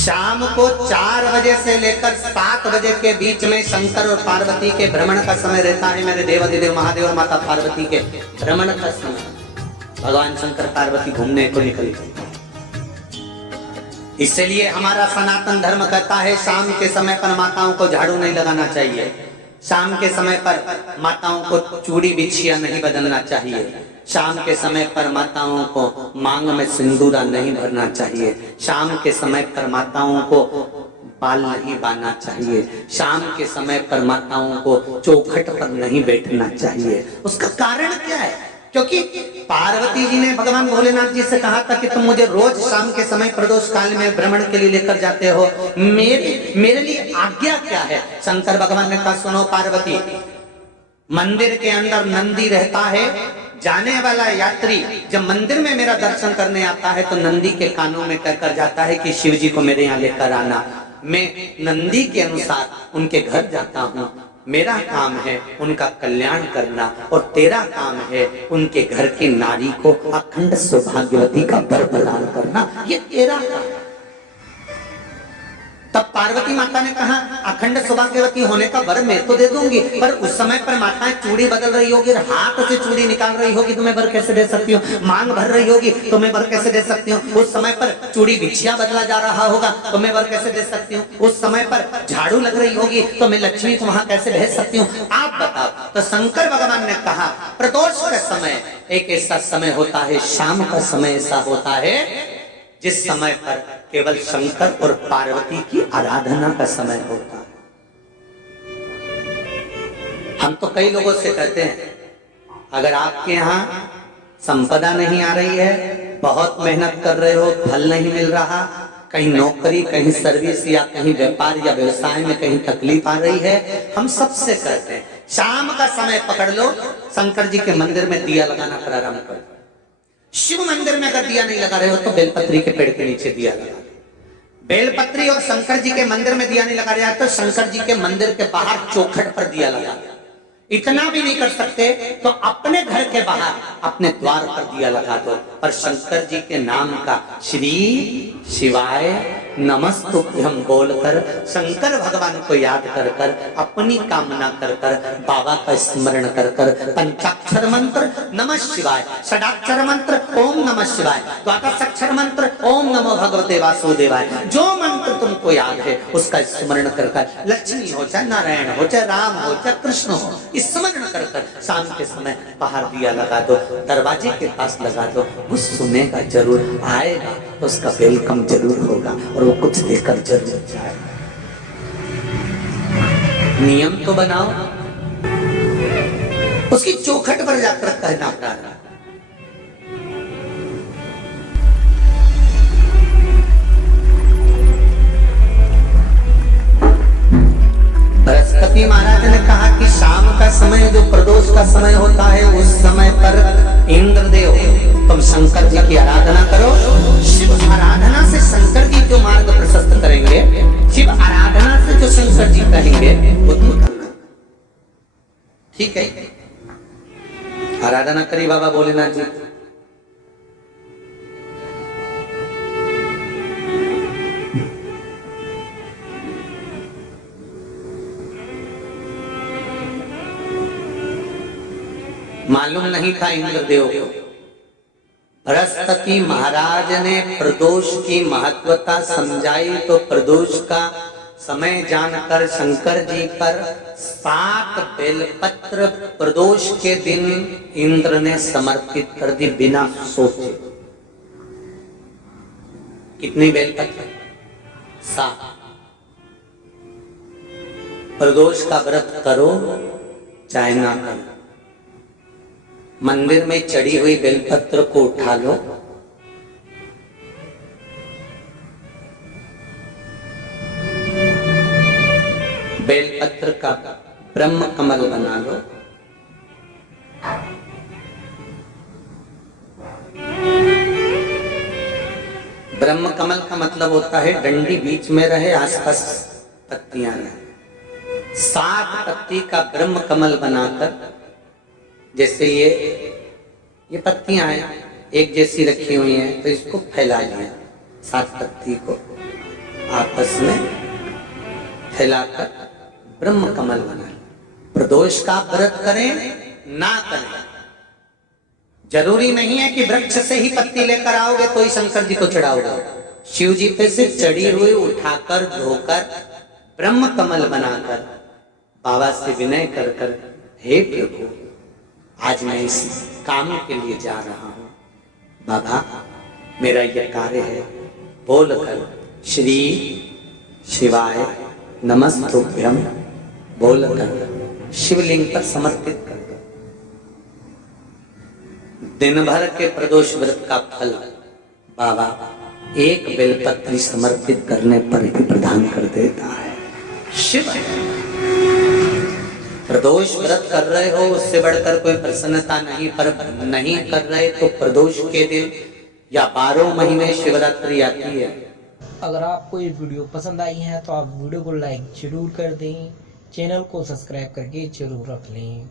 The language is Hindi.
शाम को 4 बजे से लेकर 7 बजे के बीच में शंकर और पार्वती के भ्रमण का समय रहता है। मेरे देवादिदेव महादेव और माता पार्वती के भ्रमण का समय। भगवान शंकर पार्वती घूमने को निकले। इसलिए हमारा सनातन धर्म कहता है शाम के समय पर माताओं को झाड़ू नहीं लगाना चाहिए, शाम के समय पर माताओं को चूड़ी बिछिया नहीं बदलना चाहिए, शाम के समय पर माताओं को मांग में सिंदूरा नहीं भरना चाहिए, शाम के समय पर माताओं को बाल नहीं बांधना चाहिए, शाम के समय पर माताओं को चौखट पर नहीं बैठना चाहिए। उसका कारण क्या है? क्योंकि पार्वती जी ने भगवान भोलेनाथ जी से कहा था कि तुम मुझे रोज शाम के समय प्रदोष काल में भ्रमण के लिए लेकर जाते हो, मेरे लिए आज्ञा क्या है? शंकर भगवान ने कहा सुनो पार्वती, मंदिर के अंदर नंदी रहता है, जाने वाला यात्री जब मंदिर में मेरा दर्शन करने आता है तो नंदी के कानों में कहकर जाता है कि शिव जी को मेरे यहाँ लेकर आना। मैं नंदी के अनुसार उनके घर जाता हूँ। मेरा काम है उनका कल्याण करना और तेरा काम है उनके घर की नारी को अखंड सौभाग्यवती का वर प्रदान करना, ये तेरा काम। तब पार्वती माता ने कहा अखंड सौभाग्यवती होने का वर मैं तो दे दूंगी, पर उस समय पर माताएं चूड़ी बदल रही होगी, हाथ से चूड़ी निकाल रही होगी तो मैं वर कैसे दे सकती हूँ? मांग भर रही होगी तो मैं वर कैसे दे सकती हूँ? उस समय पर चूड़ी बिछिया बदला जा रहा होगा तो मैं वर कैसे दे सकती हूँ? उस समय पर झाड़ू लग रही होगी तो मैं लक्ष्मी को वहां कैसे भेज सकती हूँ? आप बताओ। तो शंकर भगवान ने कहा प्रदोष का समय एक ऐसा समय होता है, शाम का समय ऐसा होता है जिस समय पर केवल शंकर और पार्वती की आराधना का समय होता है। हम तो कई लोगों से कहते हैं अगर आपके यहाँ संपदा नहीं आ रही है, बहुत मेहनत कर रहे हो, फल नहीं मिल रहा, कहीं नौकरी, कहीं सर्विस या कहीं व्यापार या व्यवसाय में कहीं तकलीफ आ रही है, हम सबसे कहते हैं शाम का समय पकड़ लो, शंकर जी के मंदिर में दिया लगाना प्रारंभ कर दो। शिव मंदिर में अगर दिया नहीं लगा रहे हो तो बेलपत्री के पेड़ के नीचे दिया लगा। बेलपत्री और शंकर जी के मंदिर में दिया नहीं लगा रहा तो शंकर जी के मंदिर के बाहर चौखट पर दिया लगा। इतना भी नहीं कर सकते तो अपने घर के बाहर अपने द्वार पर दिया लगा दो, पर शंकर जी के नाम का श्री शिवाय नमस्तुभ्यं बोलकर शंकर भगवान को याद कर कर अपनी कामना कर कर बाबा का स्मरण कर कर पंचाक्षर मंत्र नमः शिवाय, षडाक्षर मंत्र ओम नमः शिवाय, द्वादशाक्षर मंत्र ओम नमो भगवते वासुदेवाय, जो मंत्र तुमको याद है उसका स्मरण कर कर लक्ष्मी हो चाहे नारायण हो चाहे राम हो चाहे कृष्ण हो स्मरण कर कर शाम के समय बाहर दिया लगा दो, दरवाजे के पास लगा दो। वो सुनेगा जरूर, आएगा तो उसका वेलकम जरूर होगा और वो कुछ देकर जरूर जाएगा। नियम तो बनाओ, उसकी चौखट पर जाकर कहना प्रारंभ। बृहस्पति महाराज ने कहा कि शाम का समय जो प्रदोष का समय होता है उस समय पर इंद्रदेव तुम शंकर जी की आराधना करो। शिव आराधना से शंकर जी जो मार्ग प्रशस्त करेंगे, शिव आराधना से जो शंकर जी कहेंगे वो तुम करना। ठीक है, आराधना करी बाबा भोलेनाथ जी। मालूम नहीं था इंद्रदेव को। बृहस्पति महाराज ने प्रदोष की महत्वता समझाई तो प्रदोष का समय जानकर शंकर जी पर 7 बेलपत्र प्रदोष के दिन इंद्र ने समर्पित कर दी बिना सोचे। कितनी बेलपत्र? 7। प्रदोष का व्रत करो चाहे ना करो, मंदिर में चढ़ी हुई बेलपत्र को उठा लो, बेलपत्र का ब्रह्म कमल बना लो, ब्रह्म कमल का मतलब होता है डंडी बीच में रहे, आसपास पत्तियां रहे। 7 पत्ती का ब्रह्म कमल बनाकर, जैसे ये पत्तियां हैं एक जैसी रखी हुई हैं तो इसको फैला लिया 7 पत्ती को। आपस में फैलाकर ब्रह्म कमल बनाए। प्रदोष का व्रत करें ना करें, जरूरी नहीं है कि वृक्ष से ही पत्ती लेकर आओगे तो ही शंकर जी को चढ़ाओगे। शिव जी पे से चढ़ी हुई उठाकर धोकर ब्रह्म कमल बनाकर बाबा से विनय कर कर, हे प्रभु आज मैं इस काम के लिए जा रहा हूं, बाबा मेरा यह कार्य है, बोलकर श्री शिवाय नमस्तुभ्यम बोलकर शिवलिंग पर समर्पित कर दो। दिन भर के प्रदोष व्रत का फल बाबा एक बेलपत्री समर्पित करने पर ही प्रदान कर देता है। शिव प्रदोष व्रत कर रहे हो उससे बढ़कर कोई प्रसन्नता नहीं, पर नहीं कर रहे तो प्रदोष के दिन या 12 महीने शिवरात्रि आती है। अगर आपको ये वीडियो पसंद आई है तो आप वीडियो को लाइक जरूर कर दें, चैनल को सब्सक्राइब करके जरूर रख लें।